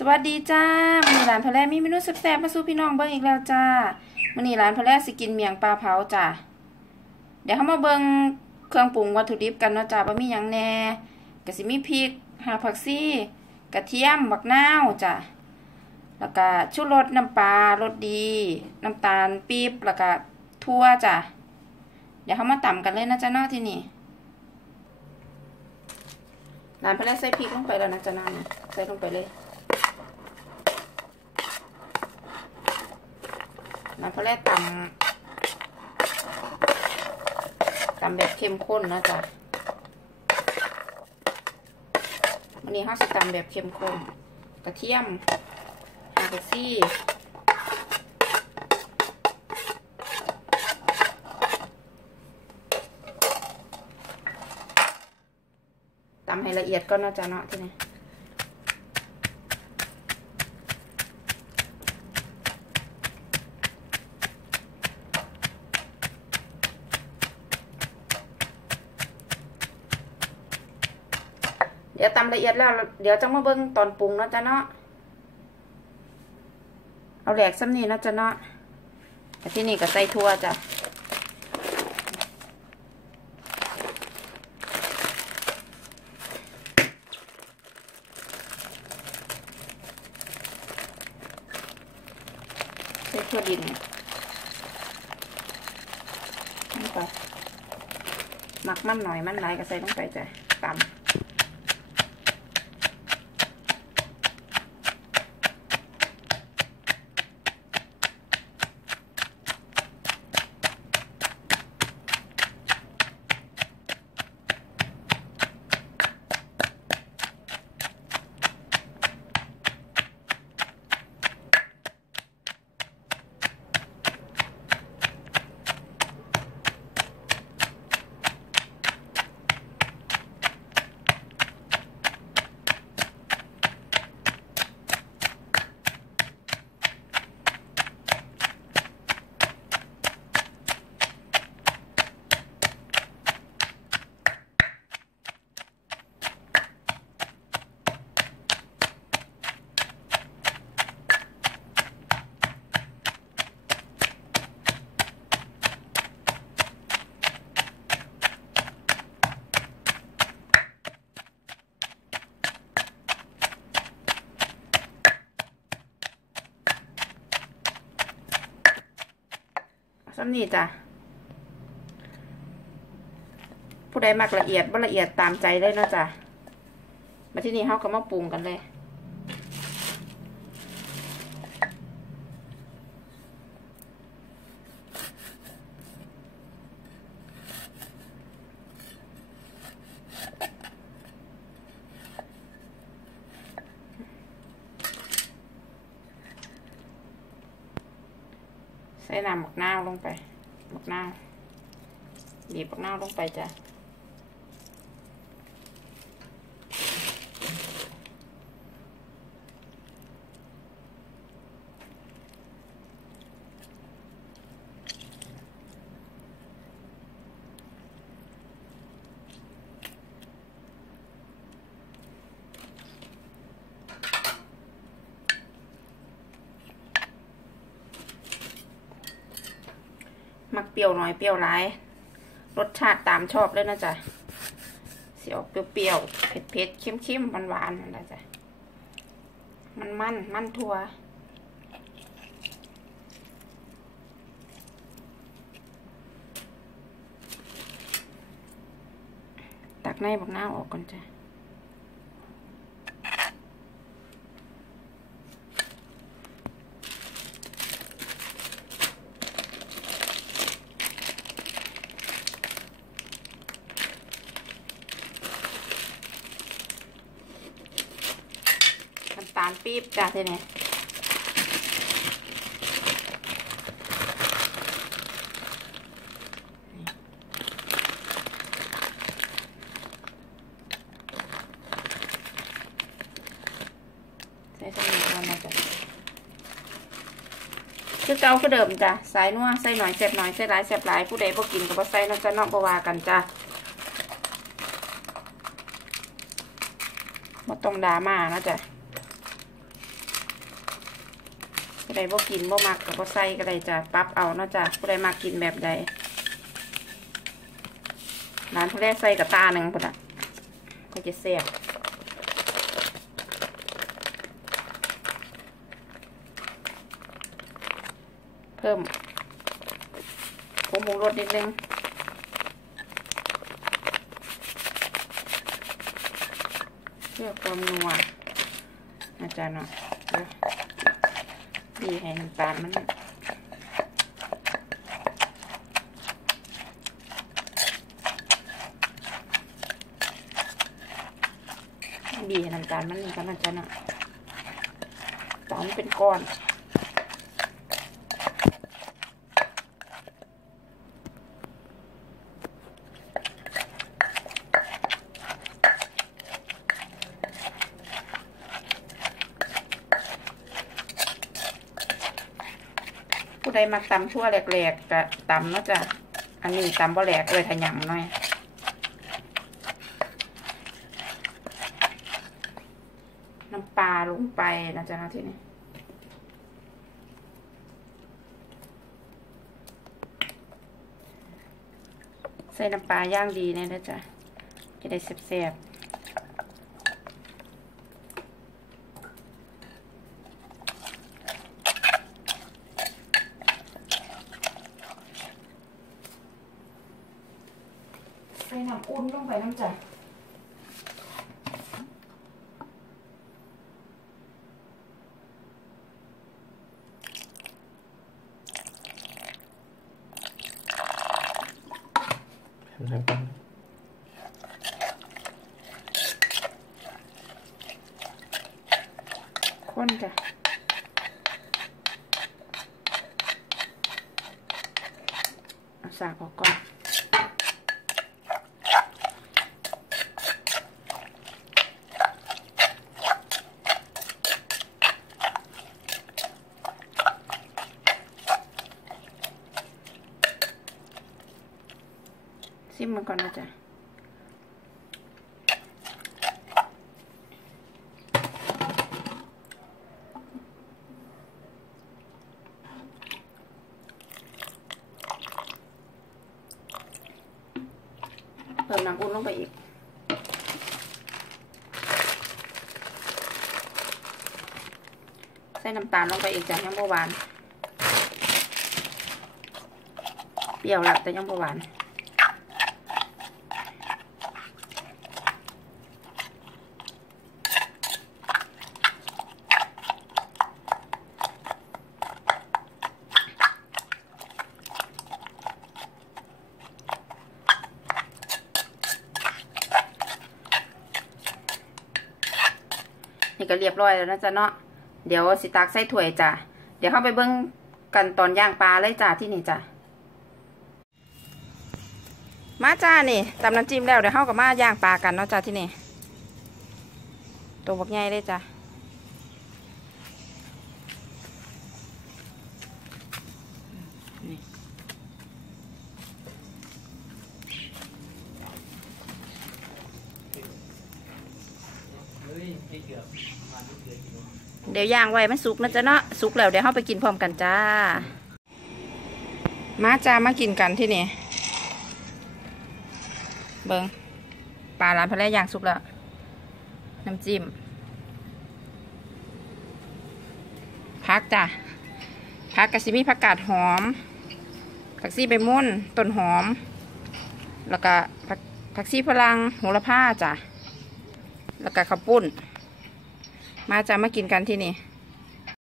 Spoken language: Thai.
สวัสดีจ้ามันนี้ร้านพะแลมีเมนูแซ่บๆมาสู่พี่น้องเบิ่งอีกแล้วจ้ามันนี้ร้านพะแลสิกินเมียงปลาเผาจ้าเดี๋ยวเฮามาเบิ่งเครื่องปรุงวัตถุดิบกันเนาะจ้าว่ามีหยังแหน่ก็สิมีพริกหาผักชีกระเทียมบักนาวจ้าแล้วก็ชูรสน้ำปลารสดี น้ำตาลปี๊บแล้วก็ทั่วจ้าเดี๋ยวเฮามาต่ำกันเลยนะจ้าเนาะที่นี่ร้านพะแลใส่พริกลงไปแล้วนะจ้าน้าใส่ลงไปเลย น้ำพะแร่ตำตำแบบเข้มข้นนะจ๊ะวันนี้ห้าสิตำแบบเข้มข้นกระเทียมหากระซี่ตำให้ละเอียดก่อนนะจ๊ะเนาะที่นี่ เดี๋ยวตำละเอียดแล้ว เดี๋ยวจะมาเบิ้งตอนปรุงนะจ๊ะเนาะเอาแหลกซ้ำนี่นะจ๊ะเนาะแต่ที่นี่ก็ใส่ทั่วจ้ะใส่ทั่วดินลงไปหมักมันหน่อยมันหลายก็ใส่ลงไปจ้ะตำซ้ำนี่จ้ะผู้ใดมักละเอียดบ่ละเอียดตามใจเลยนะจ้ะมาที่นี่เขาก็มาปรุงกันเลย ใส่น้ำหมักนาวลงไป หมักนาวบีบหมักนาวลงไปจ้ะ มักเปรี้ยวหน่อยเปรี้ยวร้าย รสชาติตามชอบเลยนะจ๊ะเสียวเปรี้ยวๆเผ็ดๆเข้มหวานๆนั่นะจ้ะมันมันมันทัวตักในบักหน้าออกก่อนจ้ะาลปี๊บจ้ะทีนี้ใส่สนิทก่อนนะจ๊ะคือเก่าคือเดิมจ้ะใส่นัวใส่หน่อยเจ็บหน่อยใส่หลายเจ็บหลายผู้ใดบ่กินก็บ่ใส่นะจ๊ะนอกบ่ว่ากันจ้ะบ่ต้องดราม่านะจ๊ะ ผู้ใดบ่กินบ่มักก็บ่ใส่ก็ได้จ้ะปรับเอาเนาะจ้ะผู้ใดมักกินแบบใดร้านผู้ใดใส่กับตาหนึ่งพุ่นอะก็จะแซ่บเพิ่มผงปรุงรสนิดนึงเพื่อความนัวอาจารย์เนาะ ดีให้น้ำตาลมันดีให้น้ำตาลมันนี่ก็มันจะเนาะตอนเป็นก้อน ดมักตำชั่วแหลกๆกะตำเนาะจ้ะอันนี้ตำบ่แหลกเลยถ้าหยำหน่อยน้ำปลาลงไปนะจ๊ะนะที่นี่ใส่น้ำปลาย่างดีเนี่ยนะจ๊ะจะได้แซ่บๆใส่น้ำอุ่ นลงไปน้ำจ้ะข้นจ้ะเอาสากออกก่อน ซิมมันก่อนนะจ๊ะเพิ่มน้ำอุ่นลงไปอีกใส่น้ำตาลลงไปอีกจากยังบหวาน เปรี้ยวแล้วแต่ยังบหวาน นี่ก็เรียบร้อยแล้วนะจ๊ะเนาะเดี๋ยวสิตักใส่ถ้วยจ้ะเดี๋ยวเข้าไปเบิ้งกันตอนย่างปลาเลยจ้ะที่นี่จ้ะมาจ้านี่ตำน้ำจิ้มแล้วเดี๋ยวเข้ากับมาย่างปลากันเนาะจ้ะที่นี่ตัวบักใหญ่เลยจ้ะ เดี๋ยวย่างไว้มันสุกนะจ๊ะเนาะสุกแล้วเดี๋ยวเข้าไปกินพร้อมกันจ้า มาจ้ามากินกันที่นี่ เบิงปลาร้านพะแล่ย่างสุกแล้ว น้ำจิ้มพักจ้ะพักกระซิมีผักกาดหอมผักซี่ใบม่นต้นหอม แล้วก็ผักผักซี่พลังโหระพาจ้ะ แล้วก็ข้าวปุ้น มาจะมากินกันที่นี่